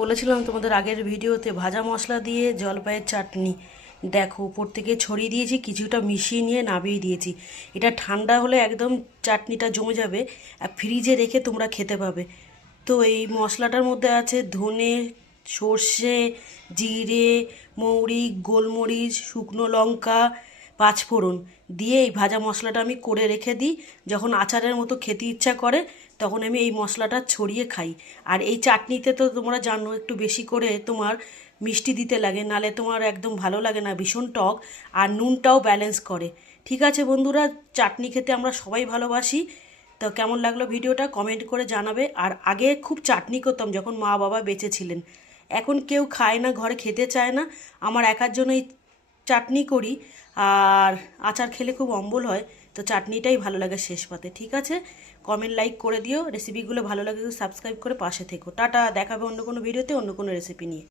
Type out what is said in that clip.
বলেছিলাম তোমাদের আগের ভিডিওতে ভাজা মশলা দিয়ে জলপাইয়ের চাটনি। দেখো উপর থেকে ছড়িয়ে দিয়েছি, কিছুটা মিশিয়ে নিয়ে নামিয়ে দিয়েছি। এটা ঠান্ডা হলে একদম চাটনিটা জমে যাবে আর ফ্রিজে রেখে তোমরা খেতে পাবে। তো এই মশলাটার মধ্যে আছে ধনে, সর্ষে, জিরে, মৌরি, গোলমরিচ, শুকনো লঙ্কা, পাঁচফোড়ন দিয়ে এই ভাজা মশলাটা আমি করে রেখে দিই। যখন আচারের মতো খেতে ইচ্ছা করে তখন আমি এই মশলাটা ছড়িয়ে খাই। আর এই চাটনিতে তো তোমরা জানো একটু বেশি করে তোমার মিষ্টি দিতে লাগে, নালে তোমার একদম ভালো লাগে না, ভীষণ টক। আর নুনটাও ব্যালেন্স করে। ঠিক আছে বন্ধুরা, চাটনি খেতে আমরা সবাই ভালোবাসি। তো কেমন লাগলো ভিডিওটা কমেন্ট করে জানাবে। আর আগে খুব চাটনি করতাম যখন মা বাবা বেঁচে ছিলেন, এখন কেউ খায় না, ঘরে খেতে চায় না। আমার একার জন্য এই চাটনি করি। আর আচার খেলে খুব অম্বল হয়, তো চাটনিটাই ভালো লাগে শেষ পাতে। ঠিক আছে, কমেন্ট লাইক করে দিও, রেসিপিগুলো ভালো লাগে সাবস্ক্রাইব করে পাশে থেকো। টাটা, দেখাবে অন্য কোনো ভিডিওতে অন্য কোনো রেসিপি নিয়ে।